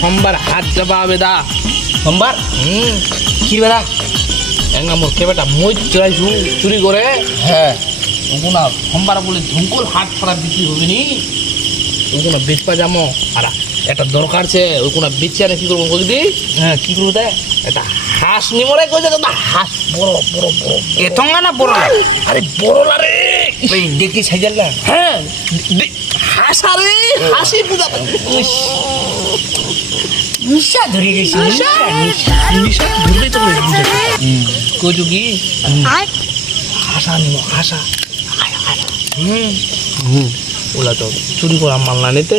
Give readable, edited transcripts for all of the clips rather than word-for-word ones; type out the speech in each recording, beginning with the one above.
সোমবার হাত যাবা বেদা সোমবার কি বেড়া এক নম্বর কে বেটা মই চড়াইছু চুরি করে হ্যাঁ ওগুনা সোমবার বলে ধুমকল হাট ছাড়া বিক্রি হবে নি ওগুনা বেচপা যামো আর একটা দরকার আছে ওগুনা বেচে আনে কি করবো বুঝলি হ্যাঁ কি করবো তাই একটা হাঁস নিমরে কইছে তো হাঁস বড় বড় বড় এতঙ্গা না বড় আরে বড় লারে ওই দেখি সাইজাল না হ্যাঁ হাঁস আরে হাসি পূজা নিশা ধরে গেছি নিশা ধরবেই তো কইছো কি হাসা নিমো হাসা ওলা তো চুরি করা মাল না নিতে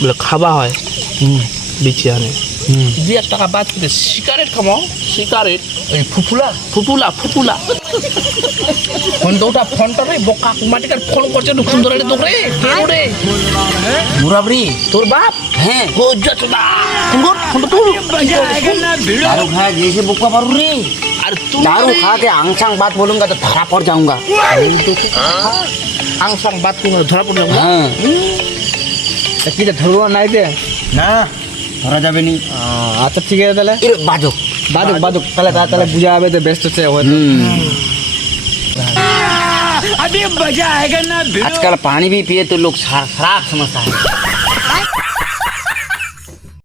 বলে খাবা হয় বেচে আনে 2 টাকা বাদ করে সিগারেট খামাও সিগারেট ওই ফুফুলা ফুপুলা ফুপুলা ফোনটা ফোনটা রে বোকা কুমাটিকার ফোন করছে সুন্দর রে তোরে রে মুরাবরি তোর বাপ হ্যাঁ ও যতদা তুই ফোনটা তুই दारू खा जैसे बुक्का मारू रे আর তুই दारू खा के आंगसांग बात बोलूंगा तो धरा पड़ जाऊंगा আংসাং বাদ করে ধরা পড়ল हाँ কি ধরবো নাই দে না ধরা যাবে নি আচ্ছা ঠিক আছে তাহলে এর বাজক বাদুক বাদুক তাহলে তাহলে বুঝা যাবে তো ব্যস্ত সে হয়তো आजकल पानी भी पिए तो लोग शराब समझता है